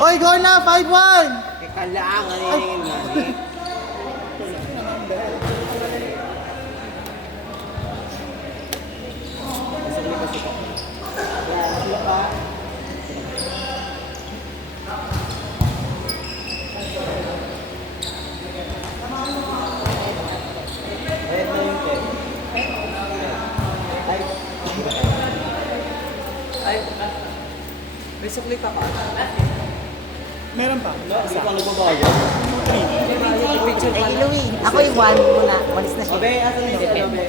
Oy, go na! 5-1! Teka lang, naningin mani. May sukli pa pa. Meron pa. Hindi ko nagbabago. Picture pa lang. Ako yung one muna. Walis na siya. Abe, asan na yung sila, Abe?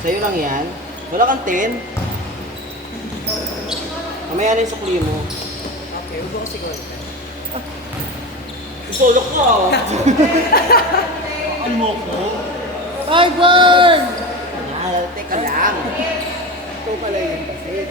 Sa'yo lang yan? Wala kang 10? Mamaya na yung sukli mo. Okay, huwag ko siguro. Isolok ka! Ano mo ko? 5-1! Teka lang. Ito pala yun kasi.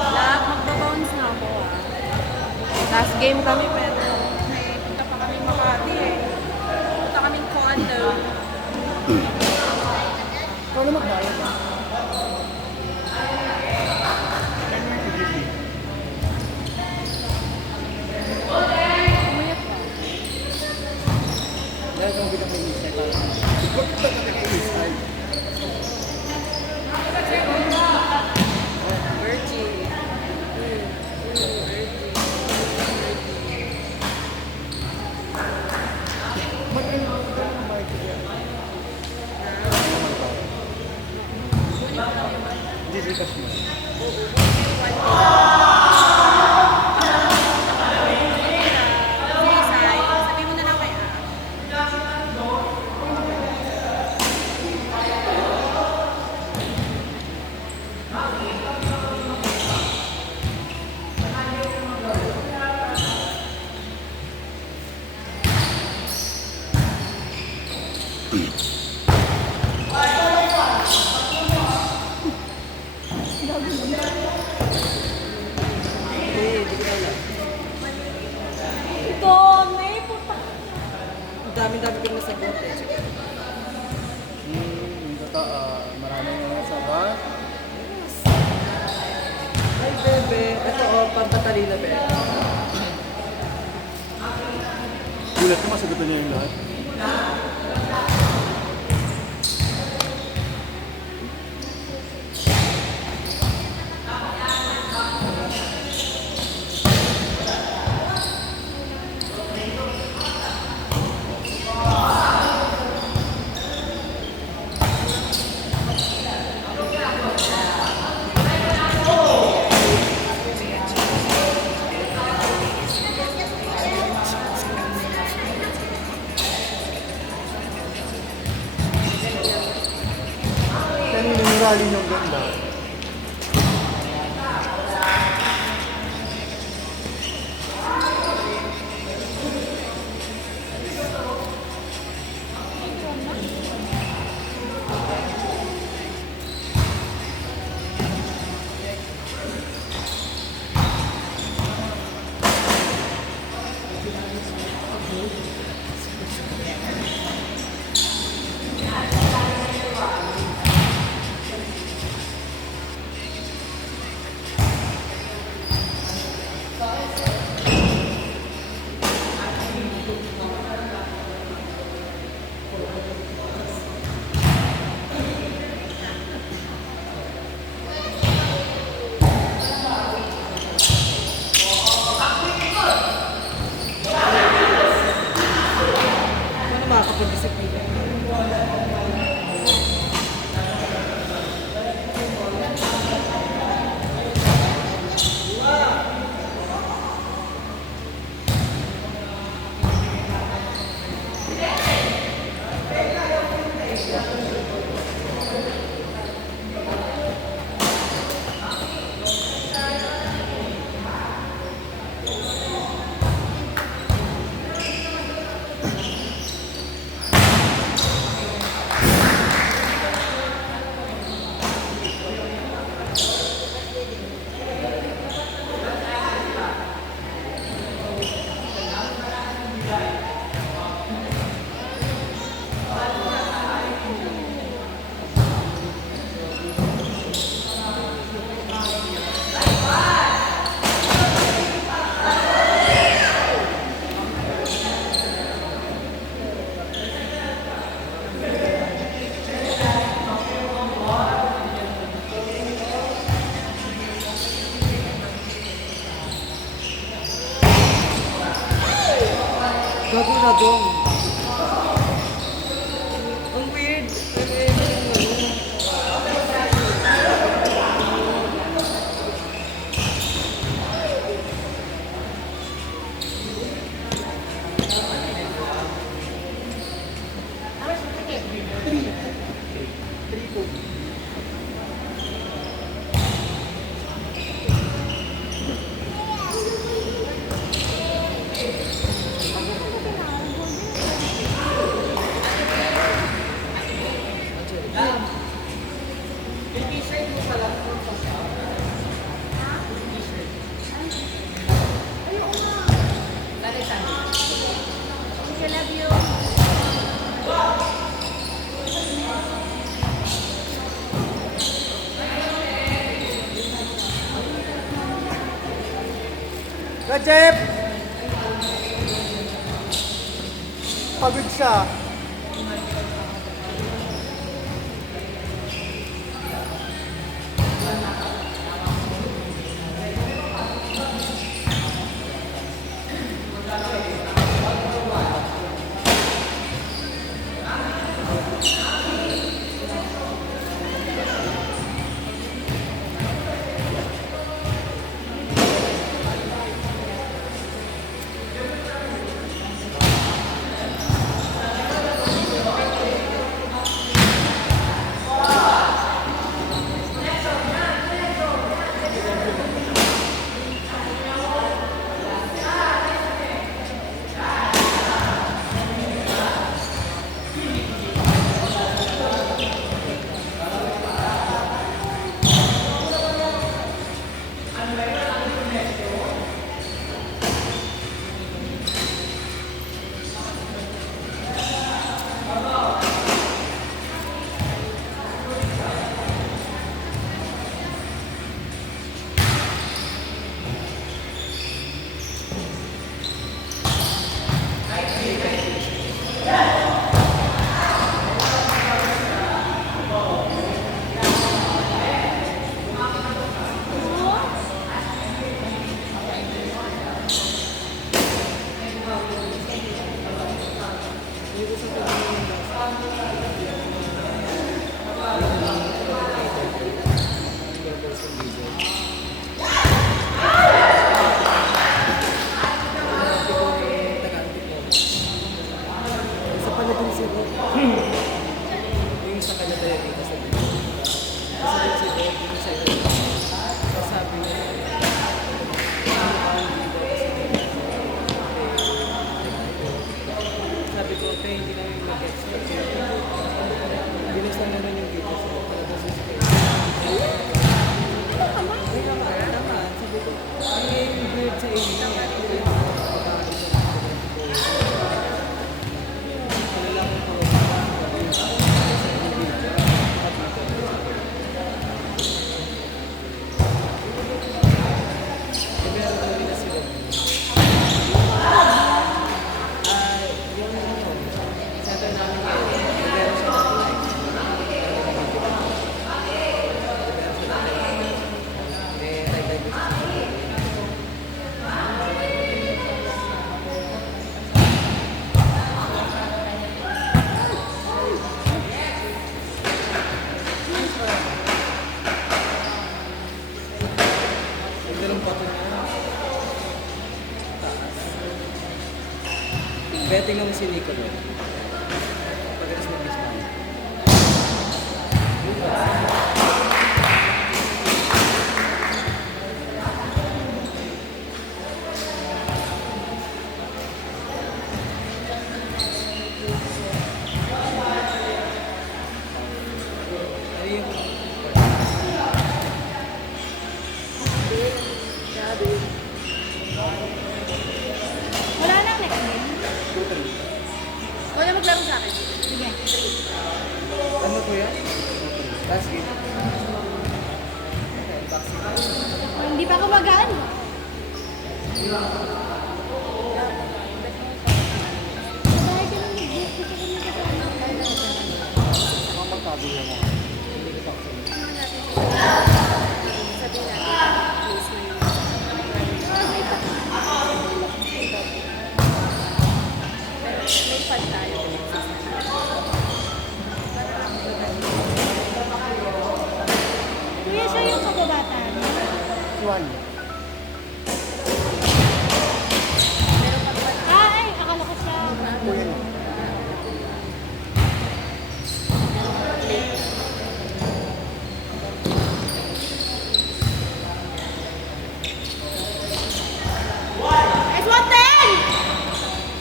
Lahat magbabounce na ako Last game kami pero punta pa kami Makati eh. Punta kaming condo. Paano magbayad? Dahil kung bilang may isay pa. Huwag ka talaga isay. Virgin. Gcash mo. Sabi mo na lang kay Dami, puta. Ang dami-dami ko nasagot eh. Marami na nasa ba? Ay, bebe. Ito, pampatali na, bebe. Gulat ko, masagutan niya yung lahat. Kanina yung rally niyong ganda. Gago na dong. Ang weird. Ang weird yung ano. I love you. Kajep! Pagod siya. Yung sa kanya tayo dito sa video. Kasi yung si Dave, yung sa iyo. Sabi niya, sabi ko, okay, hindi namin mag-expect. Bilis lang naman yung video. So, talaga sa space. Okay lang ba? Naman. Sabi ko, ay, weird sa inyo. Betting naman si Nico doon. Pagkatapos mag-ispan. maglaro sa akin? Sige. Ano po yan? Last game. Hindi pa ako magaan. Mga magkabilang mo. Hindi ko pa Sabihin natin, close na yun. May pa. May pad tayo. Kuya, siya yung kababata. Juan. Ay, akala ko siya. Kuya na. It's 110!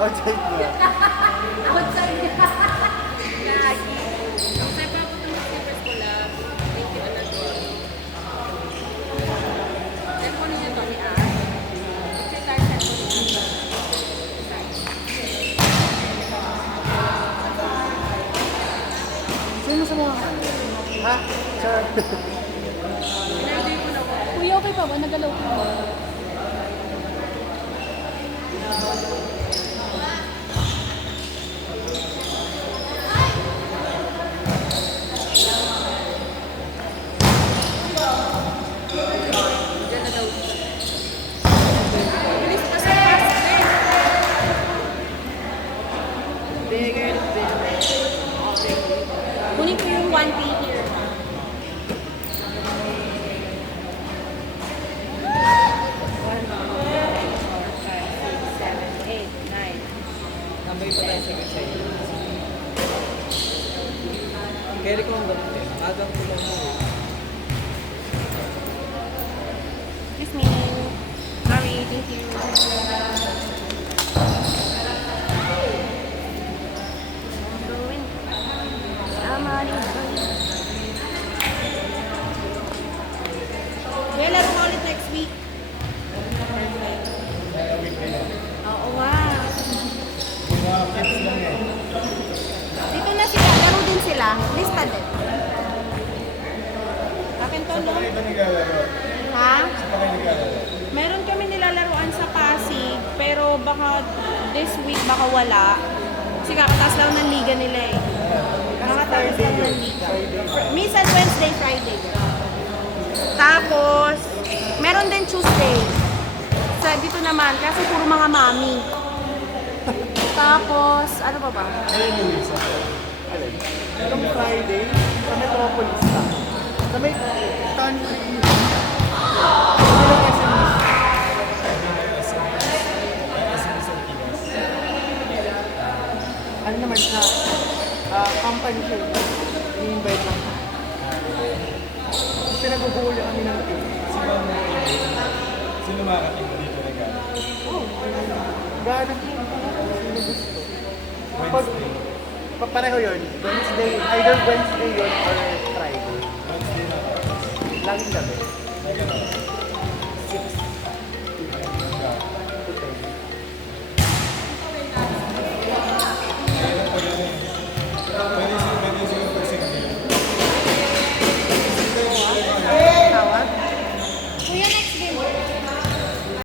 Outside niya. Outside niya. Gagi. Ang saya pa ako ng Clippers ko lang. Thank you, Anadol. Telepono niya to ni Ash. Retire telepono niya. Sino sa mga ano? Ha? Sir. Pinarday ko na ko. Kuya, okay pa ba? Nagalaw ko. Diyan na daw siya. Bilis pa sa pass, eh. Bigger, bigger. Kunin ko yung 1P here. One, two, three, four, five, six, seven, eight, nine. Tambay pa tayo sa kasi. Carry ko ang ganun eh. Agang ko lang mo eh. Excuse me. Sorry, thank you. Going. Sama dito. Kuya, laro ka ulit next week. Oo nga. Mga kids lang eh. Dito na sila. Laro din sila. Lista din. Akin to, no? Ito naglalaro. Ha? Sa pa kayo naglalaro. Meron kami nilalaruan sa Pasig, pero baka this week baka wala. Kasi kakataas lang ng liga nila eh. Kakataas lang ng liga. Minsan Wednesday, Friday. Tapos, meron din Tuesday. Sa dito naman, kasi puro mga mami. Tapos, ano pa ba? Ayun yung isa. Alin? Itong Friday, sa Metropolis na. Sa may country. Ilang ano naman siya? Company siya. I-invite lang. Pinagubuo niya kami ng team. Sino makakating mo dito na gano'n? Gano'n. Sino gusto? Pag, pareho yun. Wednesday, either Wednesday yun or Friday. Wednesday na. Laging gabi.